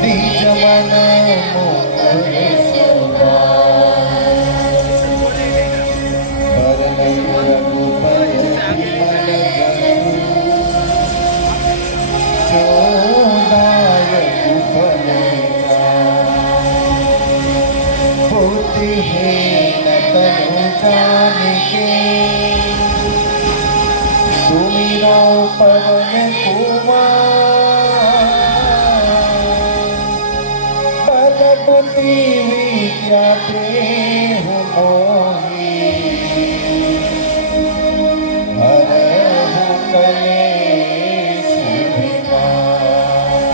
निज मन मोहे रघुपय विमल जसु चोदायक फलेगा बुद्धिहीन तनु जानिके सुमिरो पवन कुमार बल बुद्धि विद्या देहु मोहि हरहु कलेश विकार।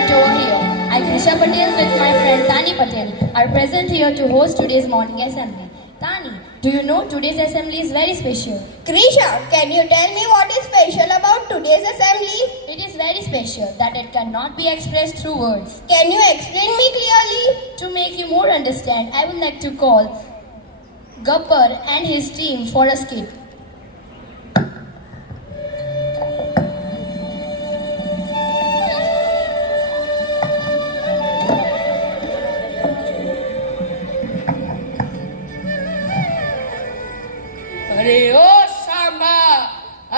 note over here. I, Krisha Patel, with my friend Tani Patel, are present here to host today's morning assembly. Tani, do you know today's assembly is very special? Krisha, can you tell me what is special about today's assembly? It is very special that it cannot be expressed through words. Can you explain me clearly? To make you more understand, I would like to call Gabbar and his team for a skit. अरे ओ सांबा,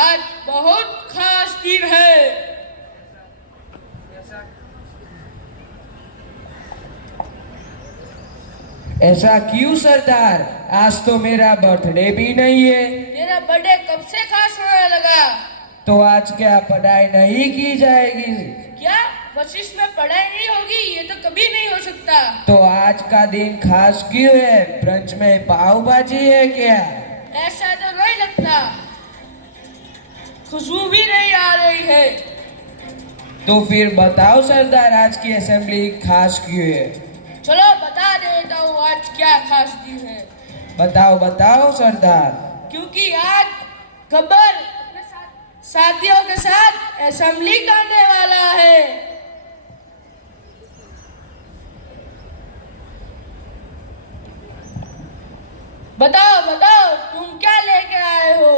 आज बहुत खास दिन है। ऐसा क्यों सरदार? आज तो मेरा बर्थडे भी नहीं है। तेरा बर्थडे कब से खास होने लगा? तो आज क्या पढ़ाई नहीं की जाएगी? क्या वशिष्ठ में पढ़ाई नहीं होगी? ये तो कभी नहीं हो सकता। तो आज का दिन खास क्यों है? ब्रंच में पाव भाजी है क्या? ऐसा तो नहीं लगता, खुशबू भी नहीं आ रही है। तो फिर बताओ सरदार, आज की असेंबली खास क्यों है? चलो बता देता हूँ आज क्या खास दिन है। बताओ बताओ सरदार। क्योंकि आज गब्बर अपने साथियों के साथ असेंबली करने वाला है। बताओ बताओ, तुम क्या लेके आए हो?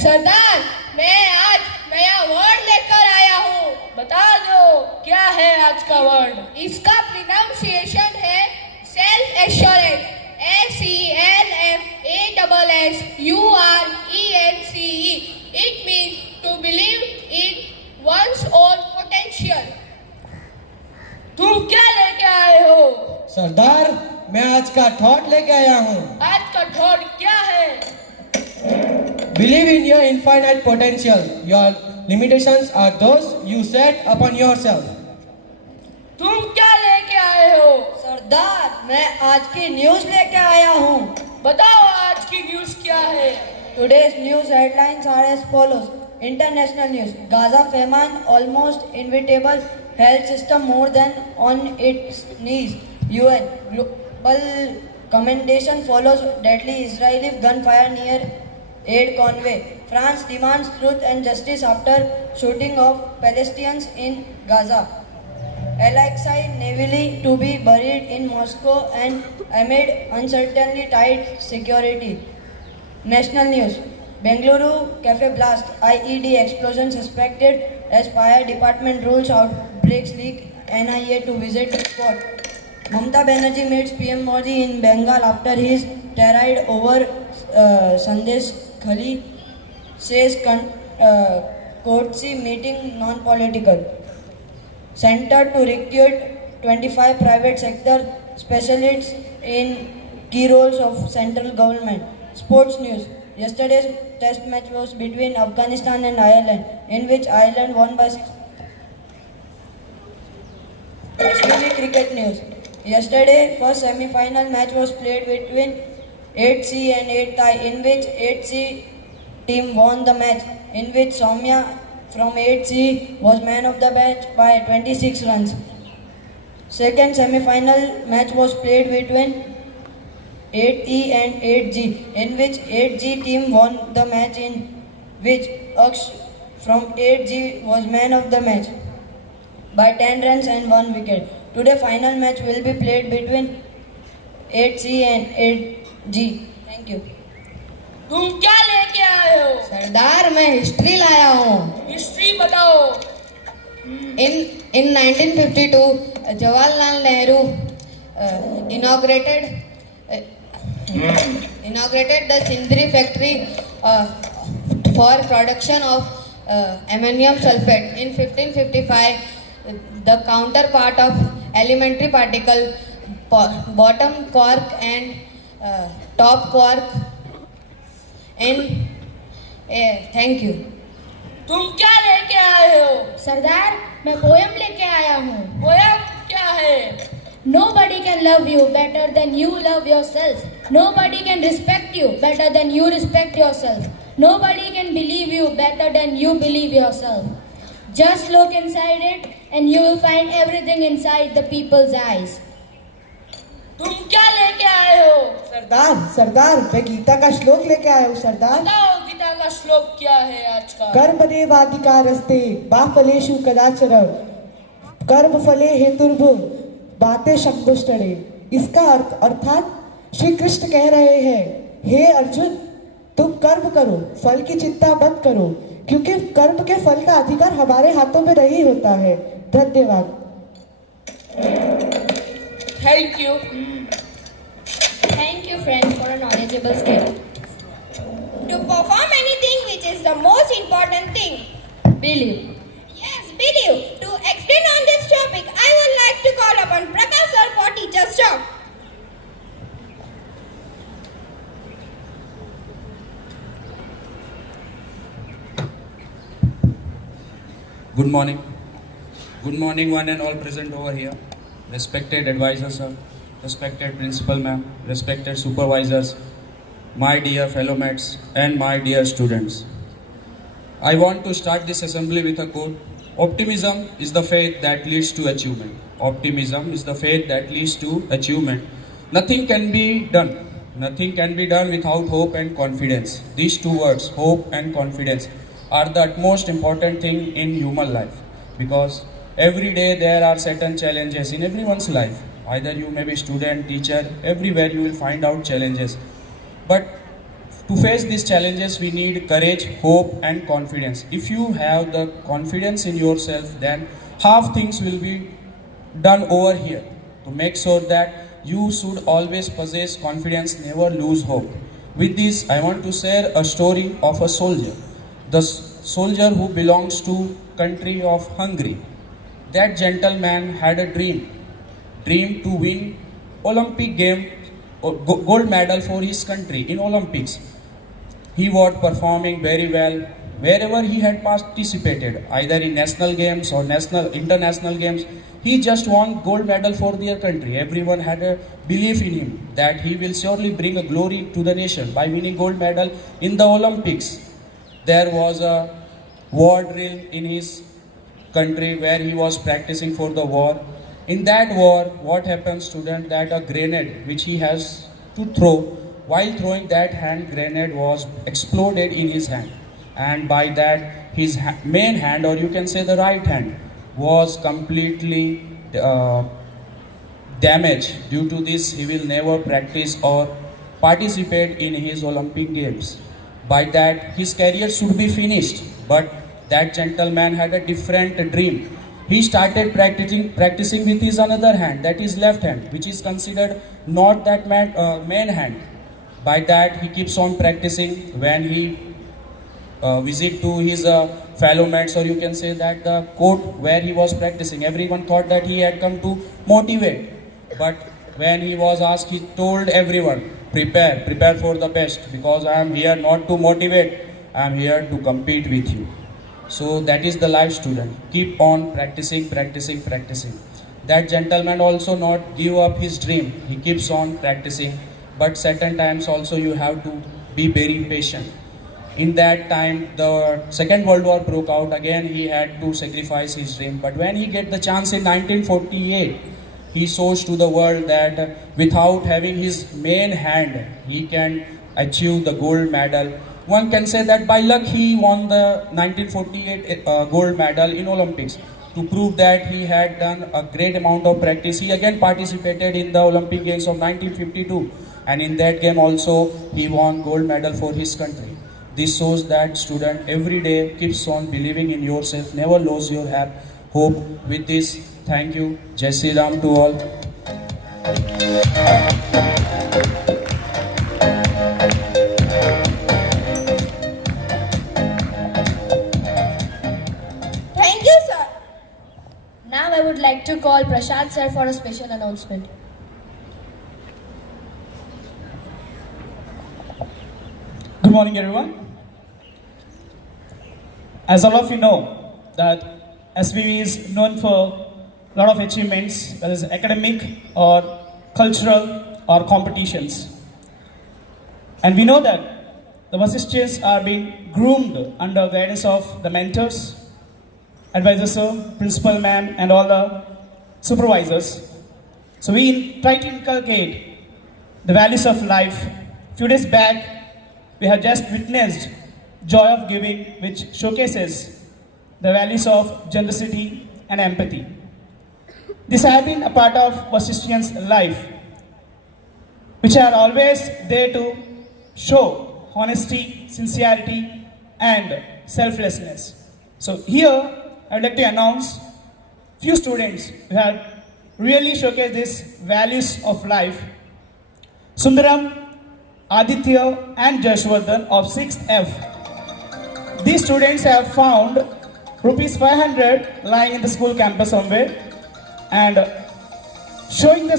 सरदार, मैं आज नया वर्ड लेकर आया हूँ। बता दो क्या है आज का वर्ड? इसका प्रोनाउंसिएशन है self assurance, SELFASSURENCE. It means to believe in one's own potential. तुम क्या लेके आए हो? सरदार, मैं आज का थॉट लेके आया हूँ। आज का थॉट क्या है? Believe in your infinite potential. Your limitations are those you set upon yourself. तुम क्या लेके आए हो? सरदार, मैं आज की न्यूज लेके आया हूँ। बताओ आज की न्यूज क्या है? Today's news headlines are as follows. International news: Gaza famine almost inevitable. Health system more than on its knees. UN global commendation follows deadly Israeli gunfire near aid convoy. France demands truth and justice after shooting of Palestinians in Gaza. Alexei Navalny to be buried in Moscow and amid uncertainly tight security. National news: Bengaluru cafe blast, IED explosion suspected as fire department rules outbreaks leak, NIA to visit spot. Mamata Banerjee meets PM Modi in Bengal after his tirade over Sandesh Khali, says courtesy meeting non-political. Center to recruit 25 private sector specialists in key roles of central government. Sports news: Yesterday's test match was between Afghanistan and Ireland, in which Ireland won by 6. SPB cricket news: Yesterday, first semi-final match was played between 8C and 8I, in which 8C team won the match, in which Soumya from 8C was man of the match by 26 runs. Second semi-final match was played between 8E and 8G, in which 8G team won the match, in which Aksh from 8G was man of the match by 10 runs and 1 wicket. Today final match will be played between 8C and 8G. Thank you. तुम क्या लेके आए हो? सरदार, मैं history लाया हूँ। History बताओ। In 1952, Jawaharlal Nehru inaugurated the Sindri factory for production of ammonium sulfate. In 1555, the counterpart of elementary particle, bottom quark and top quark. And thank you. तुम क्या लेके आए हो? सरदार, मैं पोयम लेके आया हूँ। पोयम क्या है? Nobody can love you better than you love yourself. Nobody can respect you better than you respect yourself. Nobody can believe you better than you believe yourself. Just look inside it and you will find everything inside the people's eyes. तुम क्या लेके आए हो? सरदार सरदार मैं गीता का श्लोक लेके आया हूँ सरदार। बताओ गीता का श्लोक क्या है आज का? कर्मदेवाधिकारस्ते मा फलेषु कदाचन कर्म फले हेतुर्भुव बातें शब्दुष्टणे। इसका अर्थ अर्थात श्री कृष्ण कह रहे हैं, हे अर्जुन तुम कर्म करो, फल की चिंता मत करो, क्योंकि कर्म के फल का अधिकार हमारे हाथों में नहीं होता है। धन्यवाद। Thank you. Thank you, friends, for a knowledgeable skill. To perform anything which is the most important thing. Believe. Yes, believe. To explain on this topic, I would like to call upon Prakash sir for teacher's talk. Good morning. Good morning, one and all present over here. Respected advisors, sir. Respected principal, ma'am. Respected supervisors. My dear fellow mates and my dear students. I want to start this assembly with a quote. Optimism is the faith that leads to achievement. Optimism is the faith that leads to achievement. Nothing can be done. Nothing can be done without hope and confidence. These two words, hope and confidence, are the utmost important thing in human life, because every day there are certain challenges in everyone's life. Either you may be student, teacher, everywhere you will find out challenges. But to face these challenges, we need courage, hope and confidence. If you have the confidence in yourself, then half things will be done over here. To make sure that you should always possess confidence, never lose hope. With this, I want to share a story of a soldier. The soldier who belongs to country of Hungary. That gentleman had a dream to win Olympic game, gold medal for his country in Olympics. He was performing very well wherever he had participated, either in national games or international games. He just won gold medal for their country. Everyone had a belief in him that he will surely bring a glory to the nation by winning gold medal in the Olympics. There was a war drill in his country where he was practicing for the war. In that war, what happens, student, that a grenade which he has to throw, while throwing that hand grenade was exploded in his hand, and by that his main hand, or you can say the right hand, was completely damaged. Due to this, he will never practice or participate in his Olympic games. By that, his career should be finished. But that gentleman had a different dream. He started practicing with his another hand, that is left hand, which is considered not that main hand. By that, he keeps on practicing. When he visit to his fellow mates, or you can say that the court where he was practicing, everyone thought that he had come to motivate. But when he was asked, he told everyone, prepare for the best, because I am here not to motivate, I am here to compete with you. So that is the life, student. Keep on practicing. That gentleman also not give up his dream. He keeps on practicing. But certain times also you have to be very patient. In that time, the Second World War broke out. Again, he had to sacrifice his dream. But when he get the chance in 1948, he shows to the world that without having his main hand, he can achieve the gold medal. One can say that by luck he won the 1948 gold medal in Olympics. To prove that he had done a great amount of practice, he again participated in the Olympic Games of 1952, and in that game also he won gold medal for his country. This shows that, student, every day keeps on believing in yourself, never lose your hope. With this, thank you. Jai Shri Ram to all. Thank you, sir. Now I would like to call Prashad sir for a special announcement. Good morning, everyone. As all of you know, that SVV is known for a lot of achievements, whether it's academic or cultural or competitions. And we know that the Vasishthians are being groomed under guidance of the mentors, advisor sir, principal ma'am, and all the supervisors. So we try to inculcate the values of life. Few days back, we have just witnessed Joy of Giving, which showcases the values of generosity and empathy. These have been a part of Vasishtian's life, which are always there to show honesty, sincerity, and selflessness. So here, I would like to announce few students who have really showcased these values of life. Sundaram, Aditya, and Jashwardhan of 6th F. These students have found rupees 500 lying in the school campus somewhere and showing the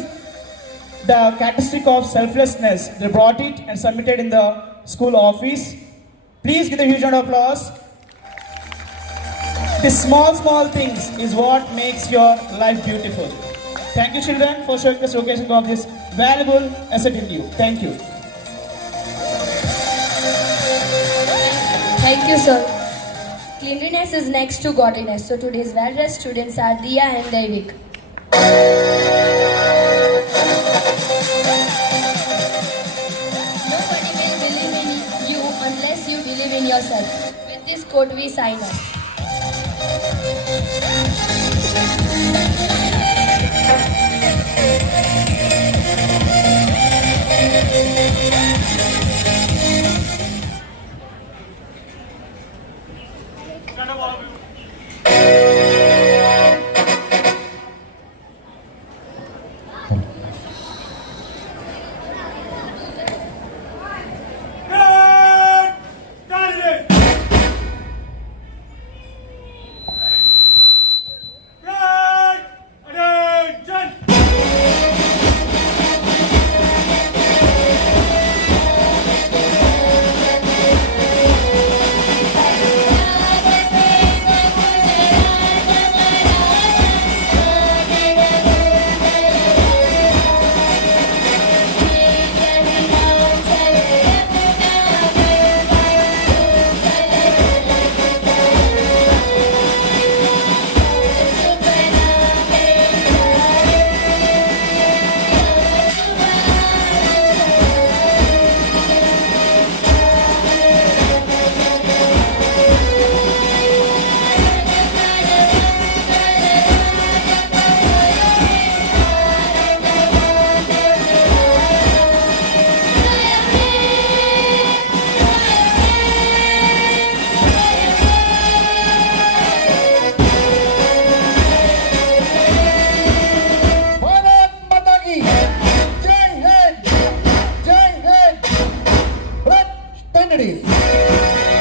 characteristic of selflessness. They brought it and submitted in the school office. Please give a huge round of applause. The small things is what makes your life beautiful. Thank you, children, for showing the showcasing of this valuable asset in you. Thank you. Thank you, sir. Cleanliness is next to godliness. So today's well-dressed students are Diya and Daivik. Nobody will believe in you unless you believe in yourself. With this quote, we sign off.